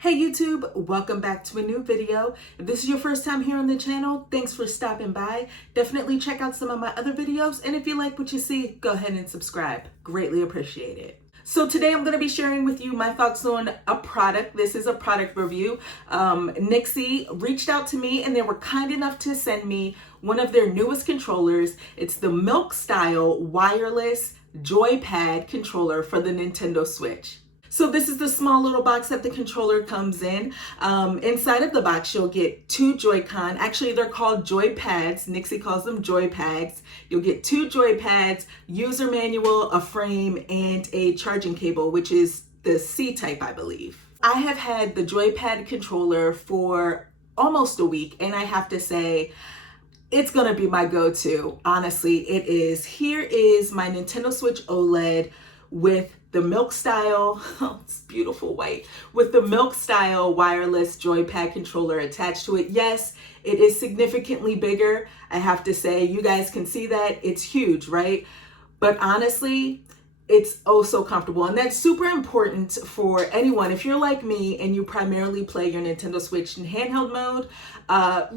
Hey YouTube, welcome back to a new video. If this is your first time here on the channel, thanks for stopping by. Definitely check out some of my other videos, and if you like what you see, go ahead and subscribe. Greatly appreciate it. So today I'm going to be sharing with you my thoughts on a product. This is a product review. NYXI reached out to me and they were kind enough to send me one of their newest controllers. It's the Milk Style wireless joypad controller for the Nintendo Switch. So this is the small little box that the controller comes in. Inside of the box, you'll get two Joy-Con. Actually, they're called Joypads. NYXI calls them Joypads. You'll get two Joypads, user manual, a frame, and a charging cable, which is the C-type, I believe. I have had the Joypad controller for almost a week, and I have to say, it's gonna be my go-to. Honestly, it is. Here is my Nintendo Switch OLED with the Milk Style, oh, it's beautiful white, with the Milk Style wireless joypad controller attached to it. Yes, it is significantly bigger. I have to say, you guys can see that. It's huge, right? But honestly, it's oh so comfortable. And that's super important for anyone. If you're like me and you primarily play your Nintendo Switch in handheld mode,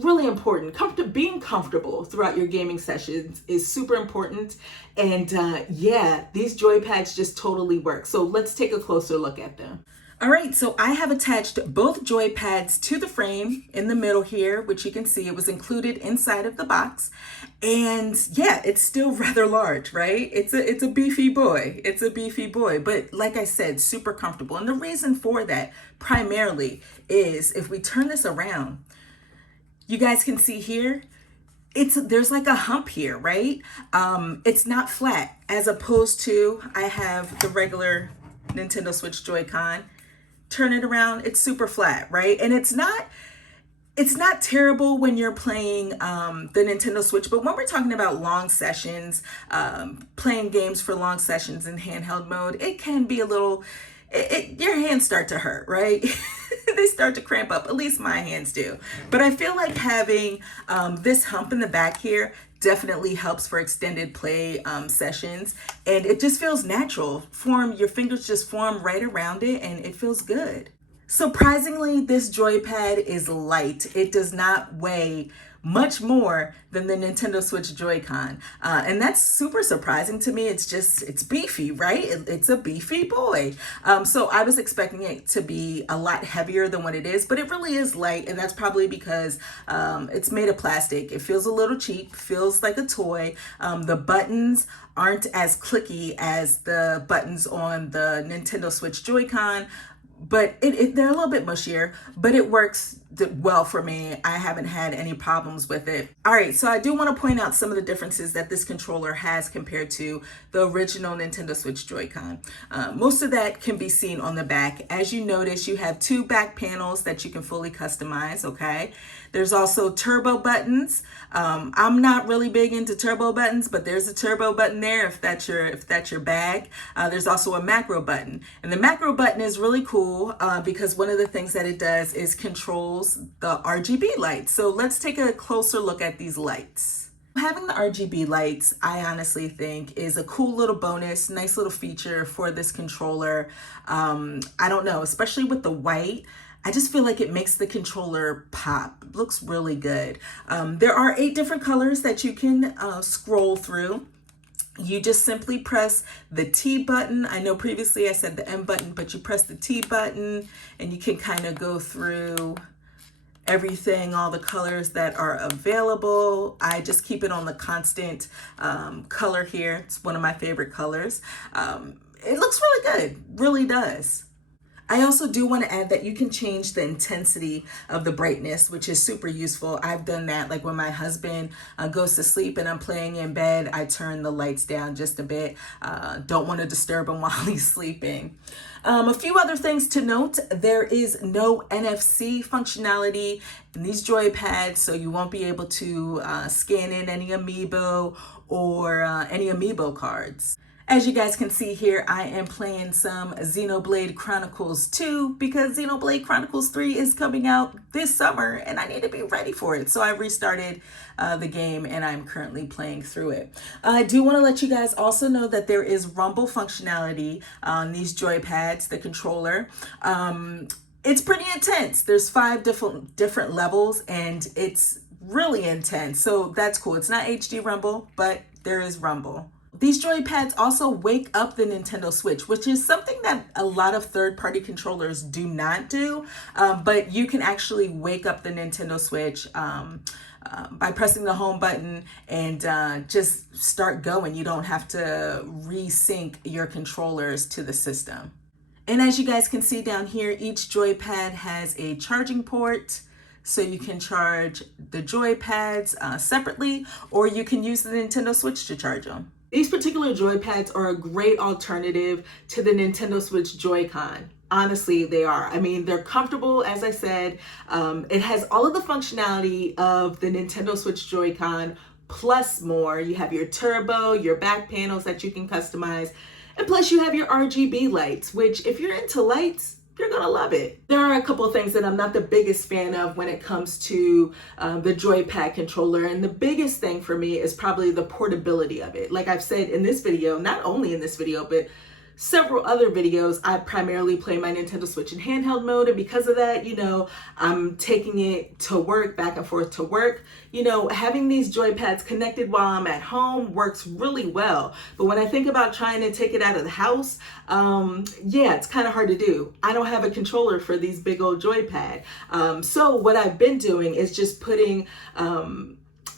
really important. Being comfortable throughout your gaming sessions is super important. And yeah, these joypads just totally work. So let's take a closer look at them. All right, so I have attached both joypads to the frame in the middle here, which you can see it was included inside of the box. And yeah, it's still rather large, right? It's a beefy boy. It's a beefy boy, but like I said, super comfortable. And the reason for that primarily is if we turn this around, you guys can see here, there's like a hump here, right? It's not flat as opposed to I have the regular Nintendo Switch Joy-Con. Turn it around, it's super flat, right? And it's not terrible when you're playing the Nintendo Switch, but when we're talking about long sessions, playing games for long sessions in handheld mode, it can be a little, your hands start to hurt, right? They start to cramp up, at least my hands do. But I feel like having this hump in the back here definitely helps for extended play sessions, and it just feels natural. Your fingers just form right around it and it feels good. Surprisingly, this joypad is light. It does not weigh much more than the Nintendo Switch Joy-Con. And that's super surprising to me. It's beefy, right? It's a beefy boy. So I was expecting it to be a lot heavier than what it is, but it really is light. And that's probably because it's made of plastic. It feels a little cheap, feels like a toy. The buttons aren't as clicky as the buttons on the Nintendo Switch Joy-Con, but they're a little bit mushier, but it works well for me. I haven't had any problems with it. All right, so I do want to point out some of the differences that this controller has compared to the original Nintendo Switch Joy-Con. Most of that can be seen on the back. As you notice, you have two back panels that you can fully customize, okay? There's also turbo buttons. I'm not really big into turbo buttons, but there's a turbo button there if that's your bag. There's also a macro button. And the macro button is really cool because one of the things that it does is controls the RGB lights. So let's take a closer look at these lights. Having the RGB lights, I honestly think, is a cool little bonus, nice little feature for this controller. I don't know, especially with the white, I just feel like it makes the controller pop. It looks really good. There are 8 different colors that you can scroll through. You just simply press the T button. I know previously I said the M button, but you press the T button and you can kind of go through everything, all the colors that are available. I just keep it on the constant color here. It's one of my favorite colors. It looks really good, really does. I also do want to add that you can change the intensity of the brightness, which is super useful. I've done that, like when my husband goes to sleep and I'm playing in bed, I turn the lights down just a bit. Don't want to disturb him while he's sleeping. A few other things to note: there is no NFC functionality in these joypads, so you won't be able to scan in any amiibo or any amiibo cards. As you guys can see here, I am playing some Xenoblade Chronicles 2 because Xenoblade Chronicles 3 is coming out this summer and I need to be ready for it. So I restarted the game and I'm currently playing through it. I do want to let you guys also know that there is rumble functionality on these joypads, the controller. It's pretty intense. There's 5 different levels, and it's really intense. So that's cool. It's not HD rumble, but there is rumble. These joypads also wake up the Nintendo Switch, which is something that a lot of third-party controllers do not do, but you can actually wake up the Nintendo Switch by pressing the home button and just start going. You don't have to resync your controllers to the system. And as you guys can see down here, each joypad has a charging port, so you can charge the joypads separately, or you can use the Nintendo Switch to charge them. These particular joypads are a great alternative to the Nintendo Switch Joy-Con. Honestly, they are. I mean, they're comfortable, as I said. It has all of the functionality of the Nintendo Switch Joy-Con, plus more. You have your turbo, your back panels that you can customize, and plus you have your RGB lights, which if you're into lights, you're gonna love it. There are a couple of things that I'm not the biggest fan of when it comes to the joypad controller, and the biggest thing for me is probably the portability of it. Like I've said in this video, not only in this video, but several other videos, I primarily play my Nintendo Switch in handheld mode, and because of that, you know, I'm taking it to work, back and forth to work. You know, having these joypads connected while I'm at home works really well. But when I think about trying to take it out of the house, yeah, it's kind of hard to do. I don't have a controller for these big old joypad. So what I've been doing is just putting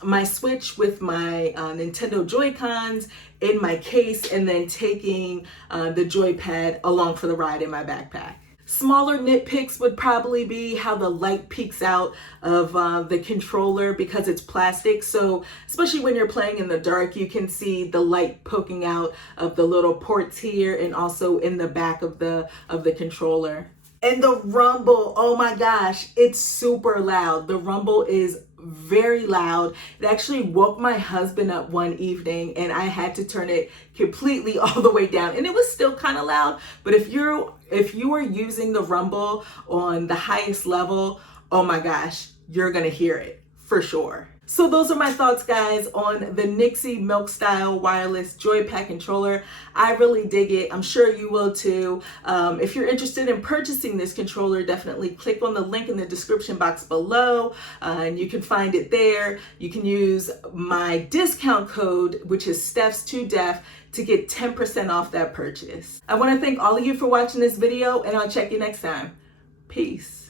my Switch with my Nintendo Joy-Cons in my case, and then taking the joypad along for the ride in my backpack. Smaller nitpicks would probably be how the light peeks out of the controller because it's plastic. So especially when you're playing in the dark, you can see the light poking out of the little ports here and also in the back of the controller. And the rumble, oh my gosh, it's super loud. The rumble is very loud. It actually woke my husband up one evening, and I had to turn it completely all the way down, and it was still kind of loud. But if you are using the rumble on the highest level, oh my gosh, you're gonna hear it for sure. So those are my thoughts, guys, on the NYXI Milk Style Wireless Joypad Controller. I really dig it. I'm sure you will too. If you're interested in purchasing this controller, definitely click on the link in the description box below, and you can find it there. You can use my discount code, which is StephsTooDef, to get 10% off that purchase. I want to thank all of you for watching this video, and I'll check you next time. Peace.